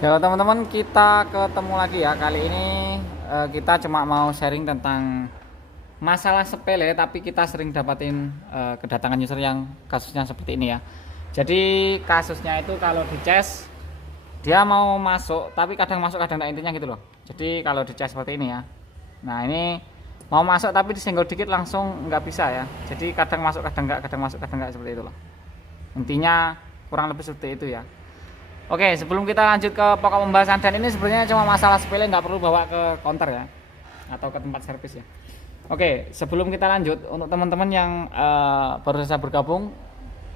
Ya teman-teman, kita ketemu lagi ya. Kali ini kita cuma mau sharing tentang masalah sepele, tapi kita sering dapatin kedatangan user yang kasusnya seperti ini ya. Jadi kasusnya itu kalau di chest dia mau masuk, tapi kadang masuk kadang enggak, intinya gitu loh. Jadi kalau di chest seperti ini ya. Nah ini mau masuk tapi disenggol dikit langsung nggak bisa ya. Jadi kadang masuk kadang enggak, kadang masuk kadang enggak, seperti itu loh. Intinya kurang lebih seperti itu ya. Oke, sebelum kita lanjut ke pokok pembahasan, dan ini sebenarnya cuma masalah sepele, nggak perlu bawa ke counter ya, atau ke tempat servis ya. Oke, sebelum kita lanjut, untuk teman-teman yang baru saja bergabung,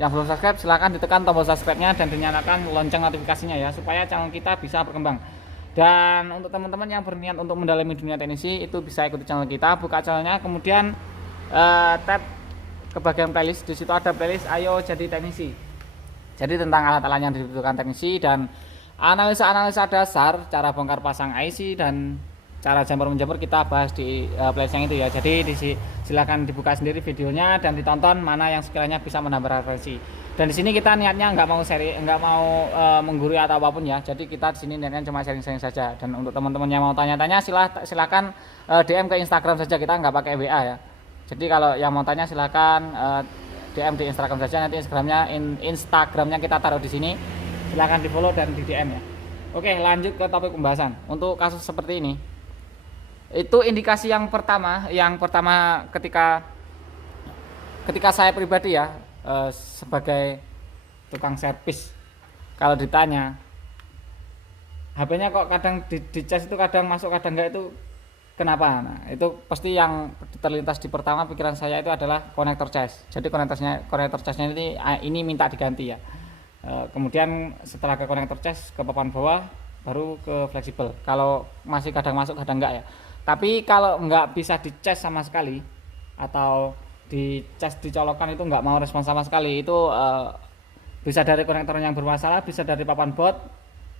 yang belum subscribe, silahkan ditekan tombol subscribe-nya dan dinyalakan lonceng notifikasinya ya, supaya channel kita bisa berkembang. Dan untuk teman-teman yang berniat untuk mendalami dunia teknisi, itu bisa ikuti channel kita, buka channelnya, kemudian tap ke bagian playlist. Di situ ada playlist Ayo Jadi Teknisi. Jadi tentang alat-alat yang dibutuhkan teknisi dan analisa-analisa dasar, cara bongkar pasang IC dan cara jumper menjumper kita bahas di playlist yang itu ya. Jadi silakan dibuka sendiri videonya dan ditonton mana yang sekiranya bisa menambah referensi. Dan di sini kita niatnya nggak mau menggurui atau apapun ya. Jadi kita di sini niatnya cuma sharing-sharing saja. Dan untuk teman-teman yang mau tanya-tanya silakan DM ke Instagram saja, kita nggak pakai WA ya. Jadi kalau yang mau tanya silakan DM di Instagram saja, nanti Instagramnya kita taruh di sini. Silahkan di follow dan di DM ya. Oke, lanjut ke topik pembahasan. Untuk kasus seperti ini, itu indikasi yang pertama ketika saya pribadi ya, sebagai tukang servis, kalau ditanya HP-nya kok kadang di cas itu kadang masuk kadang enggak, itu kenapa? Nah, itu pasti yang terlintas di pertama pikiran saya itu adalah konektor cas. Jadi konektor casnya ini minta diganti ya. Kemudian setelah ke konektor cas, ke papan bawah, baru ke fleksibel. Kalau masih kadang masuk kadang enggak ya. Tapi kalau enggak bisa dicas sama sekali, atau dicas dicolokkan itu enggak mau respon sama sekali, itu bisa dari konektor yang bermasalah, bisa dari papan baut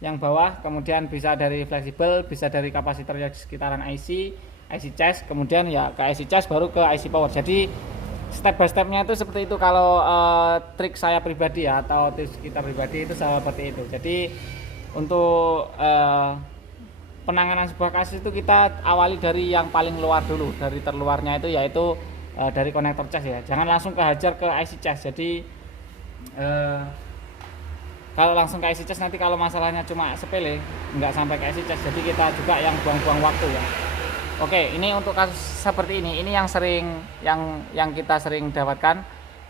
yang bawah, kemudian bisa dari fleksibel, bisa dari kapasitor yang sekitaran IC cas, kemudian ya ke IC cas baru ke IC power. Jadi step by stepnya itu seperti itu. Kalau trik saya pribadi ya, atau tips kita pribadi itu seperti itu. Jadi untuk penanganan sebuah kasus itu kita awali dari yang paling luar dulu, dari terluarnya itu yaitu dari konektor cas ya. Jangan langsung kehajar ke IC cas. Jadi kalau langsung ke IC cas, nanti kalau masalahnya cuma sepele nggak sampai ke IC cas, jadi kita juga yang buang-buang waktu ya. Oke, ini untuk kasus seperti ini yang kita sering dapatkan,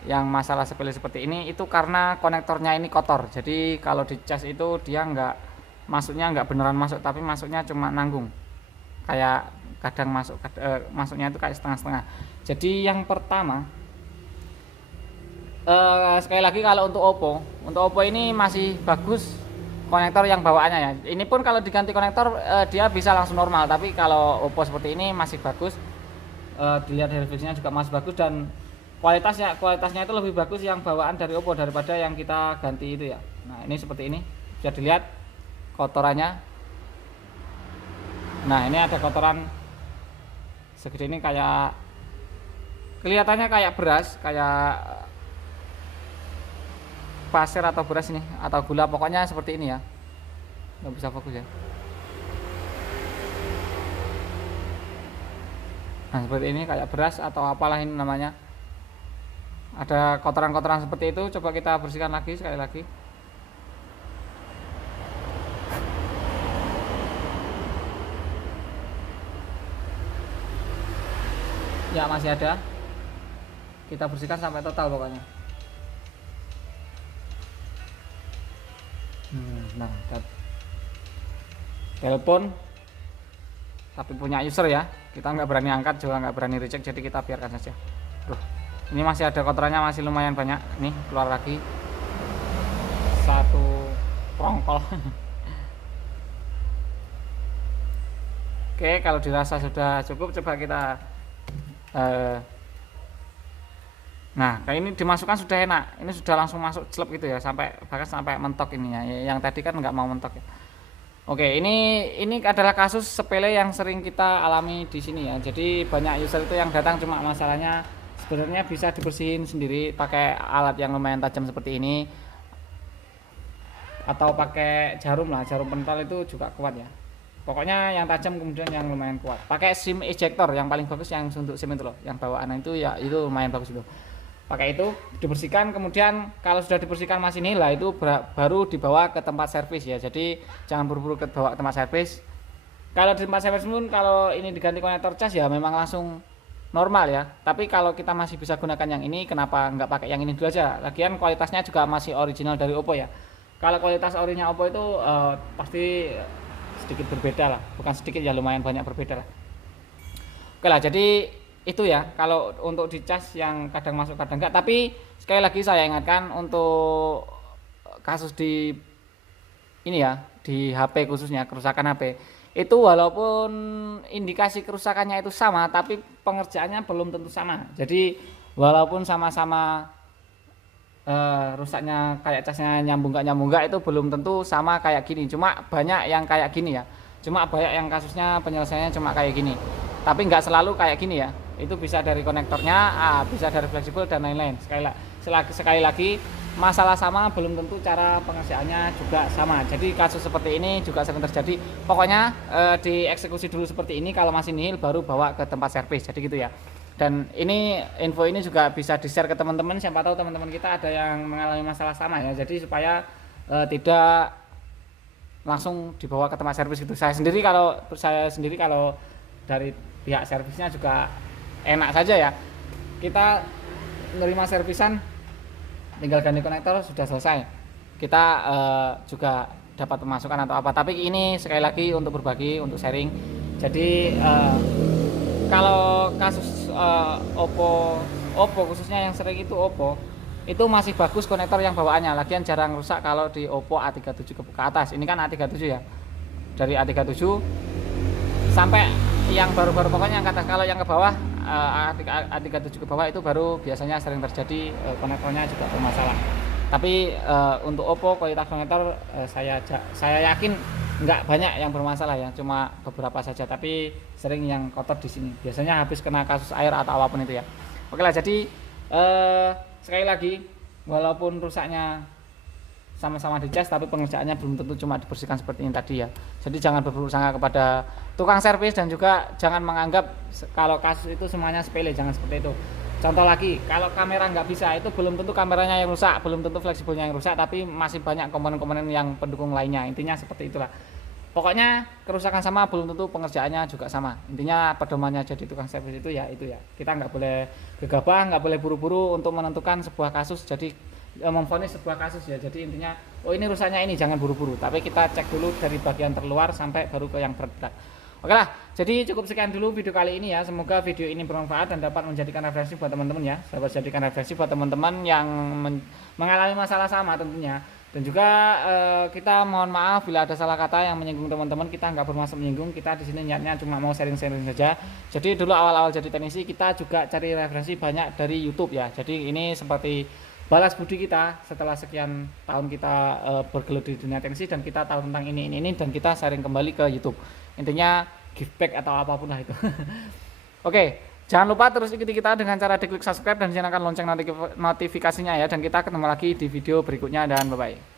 yang masalah sepele seperti ini itu karena konektornya ini kotor. Jadi kalau di cas itu dia nggak beneran masuk, tapi masuknya cuma nanggung, kayak kadang masuknya itu kayak setengah-setengah. Jadi yang pertama, sekali lagi, kalau untuk Oppo ini masih bagus konektor yang bawaannya ya. Ini pun kalau diganti konektor dia bisa langsung normal, tapi kalau Oppo seperti ini masih bagus. Dilihat dari visinya juga masih bagus, dan kualitasnya itu lebih bagus yang bawaan dari Oppo daripada yang kita ganti itu ya. Nah ini seperti ini, bisa dilihat kotorannya. Nah ini ada kotoran segede ini, kayak kelihatannya kayak beras, kayak pasir atau beras ini, atau gula, pokoknya seperti ini ya. Nggak bisa fokus ya. Nah seperti ini, kayak beras atau apalah ini namanya. Ada kotoran-kotoran seperti itu. Coba kita bersihkan lagi sekali lagi. Ya masih ada. Kita bersihkan sampai total pokoknya. Nah, telepon tapi punya user ya, kita nggak berani angkat juga nggak berani reject, jadi kita biarkan saja. Ini masih ada kotorannya, masih lumayan banyak. Nih keluar lagi satu prongkol. Oke, kalau dirasa sudah cukup, coba kita nah kayak ini dimasukkan sudah enak, ini sudah langsung masuk celep gitu ya, bahkan sampai mentok ini ya. Yang tadi kan nggak mau mentok ya. Oke, ini adalah kasus sepele yang sering kita alami di sini ya. Jadi banyak user itu yang datang, cuma masalahnya sebenarnya bisa dibersihin sendiri pakai alat yang lumayan tajam seperti ini. atau pakai jarum lah, jarum pental itu juga kuat ya. Pokoknya yang tajam kemudian yang lumayan kuat. Pakai SIM ejector yang paling bagus yang untuk SIM itu loh, yang bawaan itu ya itu lumayan bagus itu. Pakai itu dibersihkan, kemudian kalau sudah dibersihkan masih nihil lah itu baru dibawa ke tempat servis ya. Jadi jangan buru-buru ke bawa ke tempat servis. Kalau di tempat servis pun kalau ini diganti konektor cas ya memang langsung normal ya. Tapi kalau kita masih bisa gunakan yang ini, kenapa nggak pakai yang ini dulu aja? Lagian kualitasnya juga masih original dari Oppo ya. Kalau kualitas orinya Oppo itu pasti sedikit berbeda lah, bukan sedikit ya, lumayan banyak berbeda lah. Oke lah, jadi itu ya kalau untuk di cas yang kadang masuk kadang enggak. Tapi sekali lagi saya ingatkan untuk kasus di ini ya, di HP khususnya kerusakan HP itu, walaupun indikasi kerusakannya itu sama tapi pengerjaannya belum tentu sama. Jadi walaupun sama-sama rusaknya kayak casnya nyambung nggak itu belum tentu sama kayak gini. Cuma banyak yang kayak gini ya, cuma banyak yang kasusnya penyelesaiannya cuma kayak gini, tapi nggak selalu kayak gini ya. Itu bisa dari konektornya, bisa dari fleksibel dan lain-lain. Sekali lagi masalah sama belum tentu cara pengerjaannya juga sama. Jadi kasus seperti ini juga sering terjadi. Pokoknya dieksekusi dulu seperti ini, kalau masih nihil baru bawa ke tempat servis. Jadi gitu ya. Dan ini info ini juga bisa di-share ke teman-teman, siapa tahu teman-teman kita ada yang mengalami masalah sama ya. Jadi supaya tidak langsung dibawa ke tempat servis gitu. Saya sendiri kalau dari pihak servisnya juga enak saja ya. Kita menerima servisan tinggal ganti konektor sudah selesai. Kita juga dapat pemasukan atau apa. Tapi ini sekali lagi untuk berbagi, untuk sharing. Jadi kalau kasus Oppo khususnya yang sering itu Oppo itu masih bagus konektor yang bawaannya, lagian jarang rusak kalau di Oppo A37 ke atas. Ini kan A37 ya, dari A37 sampai yang baru-baru, pokoknya yang ke atas. Kalau yang ke bawah A37 ke bawah itu baru biasanya sering terjadi konektornya juga bermasalah. Tapi untuk Oppo kualitas konektor saya yakin nggak banyak yang bermasalah ya, cuma beberapa saja, tapi sering yang kotor di sini. Biasanya habis kena kasus air atau apapun itu ya. Oke lah, jadi sekali lagi walaupun rusaknya sama-sama dicas, tapi pengerjaannya belum tentu cuma dibersihkan seperti ini tadi ya. Jadi jangan berburuk sangka kepada tukang servis, dan juga jangan menganggap kalau kasus itu semuanya sepele, jangan seperti itu. Contoh lagi, kalau kamera nggak bisa, itu belum tentu kameranya yang rusak, belum tentu fleksibelnya yang rusak, tapi masih banyak komponen-komponen yang pendukung lainnya. Intinya seperti itulah. Pokoknya kerusakan sama belum tentu pengerjaannya juga sama. Intinya pedomannya jadi tukang servis itu ya. Kita nggak boleh gegabah, nggak boleh buru-buru untuk menentukan sebuah kasus. Jadi memvonis sebuah kasus ya. Jadi intinya, oh ini rusaknya ini, jangan buru-buru. Tapi kita cek dulu dari bagian terluar sampai baru ke yang berat. Oke lah, jadi cukup sekian dulu video kali ini ya. Semoga video ini bermanfaat dan dapat menjadikan referensi buat teman-teman ya. Dapat jadikan referensi buat teman-teman yang mengalami masalah sama tentunya. Dan juga kita mohon maaf bila ada salah kata yang menyinggung teman-teman. Kita nggak bermaksud menyinggung, kita di sini niatnya cuma mau sharing-sharing saja. Jadi dulu awal-awal jadi teknisi kita juga cari referensi banyak dari YouTube ya. Jadi ini seperti balas budi kita setelah sekian tahun kita bergelut di dunia teknisi, dan kita tahu tentang ini dan kita sharing kembali ke YouTube. Intinya give back atau apapun lah itu. Oke, jangan lupa terus ikuti kita dengan cara diklik subscribe dan nyalakan lonceng notifikasinya ya. Dan kita ketemu lagi di video berikutnya, dan bye bye.